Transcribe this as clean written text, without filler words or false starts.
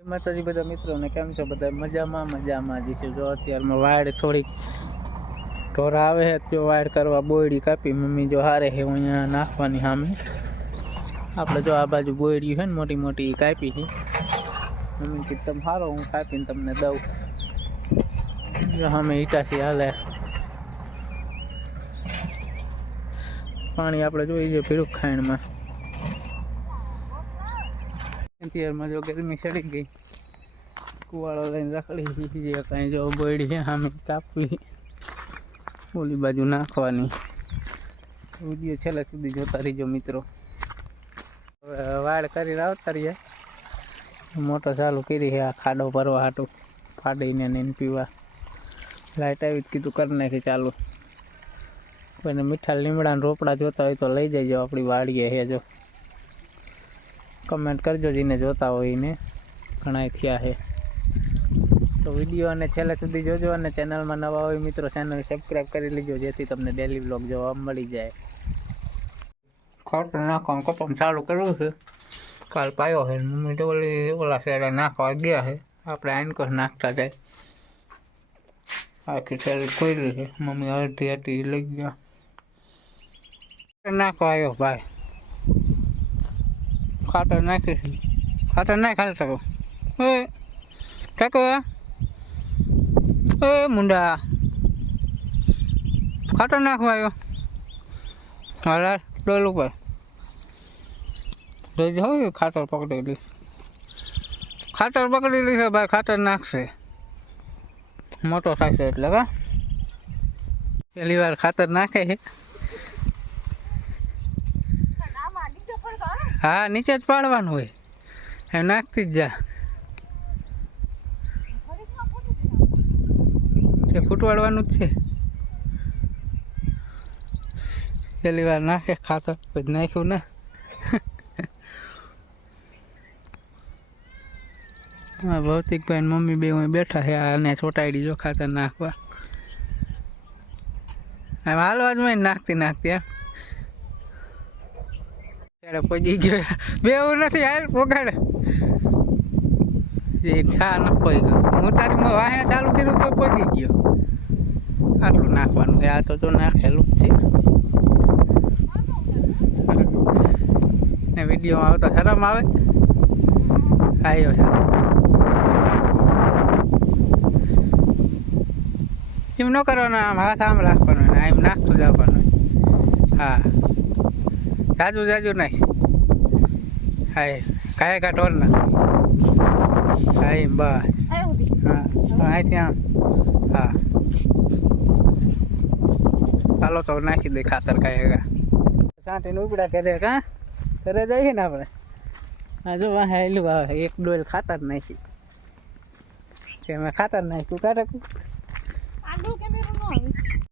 માતાજી બધા મિત્રોને કેમ છો? બધા મજામાં જ છે। જો અત્યારમાં વાડ થોડીક ઢોરા આવે છે તો વાડ કરવા બોયડી કાપી મમ્મી જો હારે છે અહીંયા નાખવાની સામે આપણે જો આ બાજુ બોયડી છે ને મોટી મોટી કાપી છે મમ્મી કે તમે હારો હું કાપીને તમને દઉં જો સામે ઈટાસી હાલે પાણી આપણે જોઈ છે ભીરુક ખાઈણમાં અત્યારમાં જો ગરમી ચડી ગઈ કુવાળો લઈને રખડી જે કાંઈ જો બોયડી છે સામે કાપવી ઓલી બાજુ નાખવાની વિડીયો છેલ્લે સુધી જોતા રહીજો મિત્રો। વાડ કરીને આવતા રહીએ મોટર ચાલુ કરી છે આ ખાડો ભરવા હાટું ફાડીને ને પીવા લાઈટ આવી કીધું કરી નાખી ચાલુ કોઈને મીઠા લીમડાના રોપડા જોતા હોય તો લઈ જજો આપણી વાડીએ છે જો કમેન્ટ કરજો જેને જોતા હોય એને ઘણા થયા છે તો વિડીયો અને છેલ્લે સુધી જોજો અને ચેનલમાં નવા હોય મિત્રો ચેનલ સબસ્ક્રાઈબ કરી લેજો જેથી તમને ડેલી વ્લોગ જોવા મળી જાય। ખાતર નાખવાનું કપમ ચાલુ કરવું છે કાલ પાયો છે મમ્મી તો ઓલા શેડા નાખવા ગયા છે આપણે આઈનકોસ નાખતા જાય આખી થેલી ખોલી છે મમ્મી અડધી હતી લઈ ગયા નાખવા આવ્યો ભાઈ ખાતર નાખી ખાતર નાખ ખાલી શકો એ ટકો એ મુંડા ખાતર નાખવા આવ્યો હાલા ડોલ ઉપર જોઈ હોય ખાતર પકડી લી છે ભાઈ ખાતર નાખશે મોટો થશે એટલે કા પહેલી વાર ખાતર નાખે છે હા નીચે જ પાડવાનું હોય એમ નાખતી જ જા ફૂટવાડવાનું જ છે પહેલી વાર નાખે ખાતર પછી નાખ્યું ને હા ભૌતિકભાઈ મમ્મી બે બેઠા છે આને ચોટાડી જો ખાતર નાખવા એમ હાલવા જ નાખતી એમ ત્યારે પગી ગયો બે એવું નથી હાલ પોગાડે જે છા ન પડી ગયો હું તારી વાહે ચાલુ કર્યું તો પગી ગયો આટલું નાખવાનું છે આ તો નાખેલું જ છે ને વિડીયોમાં આવતા શરમ આવે આવ્યો છે એમ ન કરવાનું આમ હાથ આમ રાખવાનું એમ નાખતું જવાનું હા જાજુ નાખ હા કાયા કા ઢોર ના હા એમ બસ હા અહીંથી આમ હા ચાલો તો નાખી દે ખાતર કાયા સાંટીને ઉપડા કરે કા ઘરે જઈએ ને આપણે હા જો વાહ હેલું આવે એક ડોલ ખાતર નાખી કે મેં ખાતર નાખ્યું કાઢે